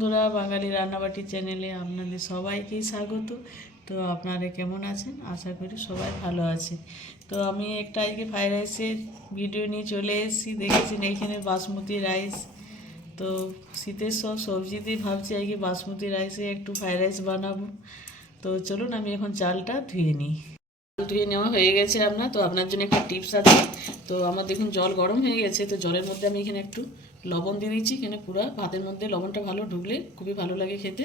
বন্ধুরা, বাঙালি রান্নাবাটি চ্যানেলে আপনাদের সবাইকেই স্বাগত। তো আপনারা কেমন আছেন? আশা করি সবাই ভালো আছে। তো আমি একটা আজকে ফ্রাইড রাইসের ভিডিও নিয়ে চলে এসেছি। দেখেছেন এইখানে বাসমতি রাইস। তো শীতের সব সবজি দিয়ে ভাবছি আজকে বাসমতি রাইসে একটু ফ্রাইড রাইস বানাবো। তো চলুন আমি এখন চালটা ধুয়ে নিই। চাল ধুয়ে নেওয়া হয়ে গেছে তো আপনার জন্য একটা টিপস আছে। তো আমার দেখুন জল গরম হয়ে গেছে। তো জলের মধ্যে আমি এখানে একটু লবণ দিয়ে দিচ্ছি। এখানে পুরো ভাতের মধ্যে লবণটা ভালো ঢুকলে খুবই ভালো লাগে খেতে।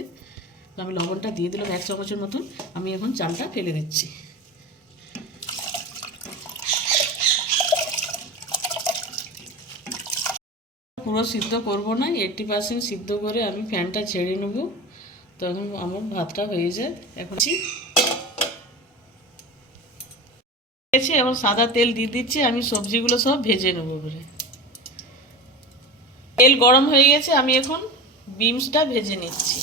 তো আমি লবণটা দিয়ে দিলাম 1 চামচের মতন। আমি এখন চালটা ফেলে দিচ্ছি। পুরো সিদ্ধ করব না, 80% সিদ্ধ করে আমি ফ্যানটা ছেড়ে নেব। তো এখন আমার ভাতটা হয়ে যায়। এখন এবার সাদা তেল দিয়ে দিচ্ছি। আমি সবজিগুলো সব ভেজে নেব বলে। তেল গরম হয়ে গেছে। আমি এখন বিনসটা ভেজে নিচ্ছি।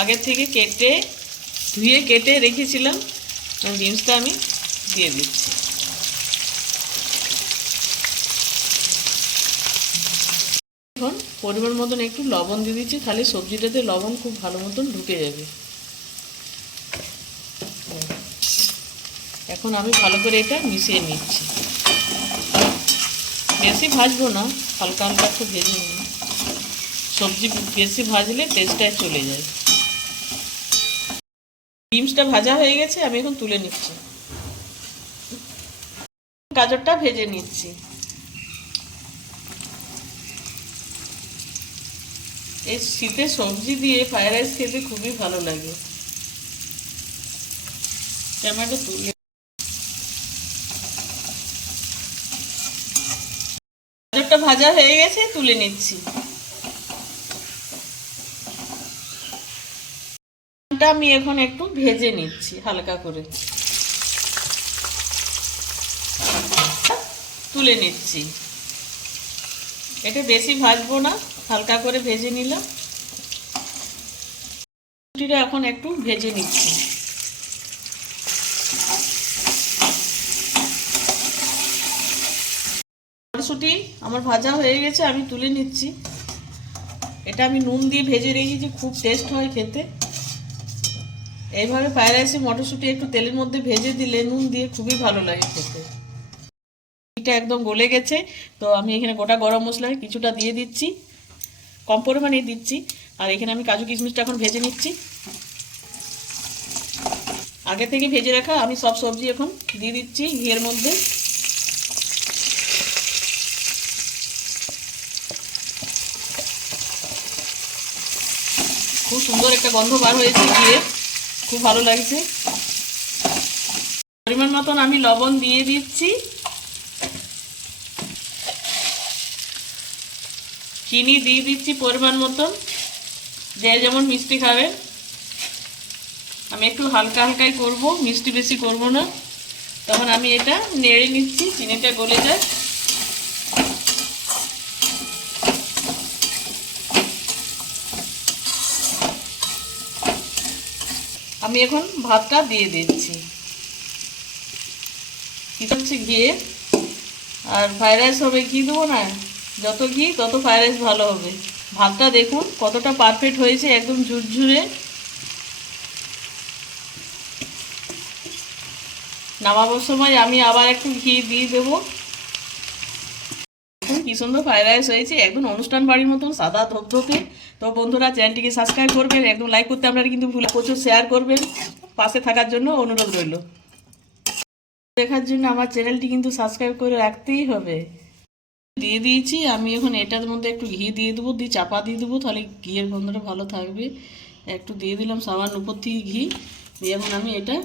আগের থেকে ধুয়ে কেটে রেখেছিলাম। বিনসটা আমি দিয়ে দিচ্ছি। এখন পরিমাণ মতন একটু লবণ দিয়ে দিচ্ছি। তাহলে সবজিটাতে লবণ খুব ভালো মতন ঢুকে যাবে। এখন আমি ভালো করে এটা মিশিয়ে নিচ্ছি। বেশি ভাজবো না, হালকা হালকা একটু ভেজে নেব। সবজি বেশি ভাজলে টেস্টটাই চলে যায়। বিনসটা ভাজা হয়ে গেছে। আমি এখন তুলে নিচ্ছি। গাজরটা ভেজে নিচ্ছি। এই শীতে সবজি দিয়ে ফ্রাইড রাইস খেতে খুবই ভালো লাগে। টমেটো তুলে গাজরটা ভাজা হয়ে গেছে, তুলে নিচ্ছি। আমি এখন একটু ভেজে নিচ্ছি হালকা করে, তুলে নিচ্ছি। এটা বেশি ভাজবো না, হালকা করে ভেজে নিলাম। রুটিটা এখন একটু ভেজে নিচ্ছি। মটরশুঁটি আমার ভাজা হয়ে গেছে, আমি তুলে নিচ্ছি। এটা আমি নুন দিয়ে ভেজে রেখেছি, খুব টেস্ট হয় খেতে। এইভাবে ফ্রাইড রাইসে মটরশুঁটি একটু তেলের মধ্যে ভেজে দিলে নুন দিয়ে খুবই ভালো লাগে খেতে। এটা একদম গলে গেছে। তো আমি এখানে গোটা গরম মশলা কিছুটা দিয়ে দিচ্ছি, কম পরিমাণে দিচ্ছি। আর এখানে আমি কাজু কিশমিশটা এখন ভেজে নিচ্ছি। আগে থেকে ভেজে রাখা আমি সব সবজি এখন দিয়ে দিচ্ছি ঘিয়ের মধ্যে। খুব সুন্দর একটা গন্ধ বার হয়েছে ঘিয়ে, খুব ভালো লাগছে। পরিমাণ মতন আমি লবণ দিয়ে দিচ্ছি। চিনি দিয়ে দিচ্ছি পরিমাণ মতন, যে যেমন মিষ্টি খাবে। আমি একটু হালকা হালকাই করব, মিষ্টি বেশি করব না। তখন আমি এটা নেড়ে নিচ্ছি, চিনিটা গলে যায়। আমি এখন ভাতটা দিয়ে দিচ্ছি। কি হচ্ছে ঘিয়ে, আর ফ্রাইড রাইস হবে ঘি দেবো না, যত ঘি তত ফ্রাইড রাইস ভালো হবে। ভাতটা দেখুন কতটা পারফেক্ট হয়েছে, একদম ঝুরঝুরে। নামাবার সময় আমি আবার একটু ঘি দিয়ে দেবো। কি সুন্দর ফ্রাইড রাইস হয়েছে, একদম অনুষ্ঠান বাড়ির মতন সাদা ধপধপে। তো বন্ধুরা, চ্যানেলটিকে সাবস্ক্রাইব করবেন, একদম লাইক করতে আপনারা কিন্তু ভুলে, প্রচুর শেয়ার করবেন। পাশে থাকার জন্য অনুরোধ রইল। দেখার জন্য আমার চ্যানেলটি কিন্তু সাবস্ক্রাইব করে রাখতেই হবে। দিয়ে দিয়েছি। আমি এখন এটার মধ্যে একটু ঘি দিয়ে দেবো, দিয়ে চাপা দিয়ে দেবো, তাহলে ঘিয়ের গন্ধটা ভালো থাকবে। একটু দিয়ে দিলাম সামান্য উপর থেকে ঘি দিয়ে। এখন আমি এটা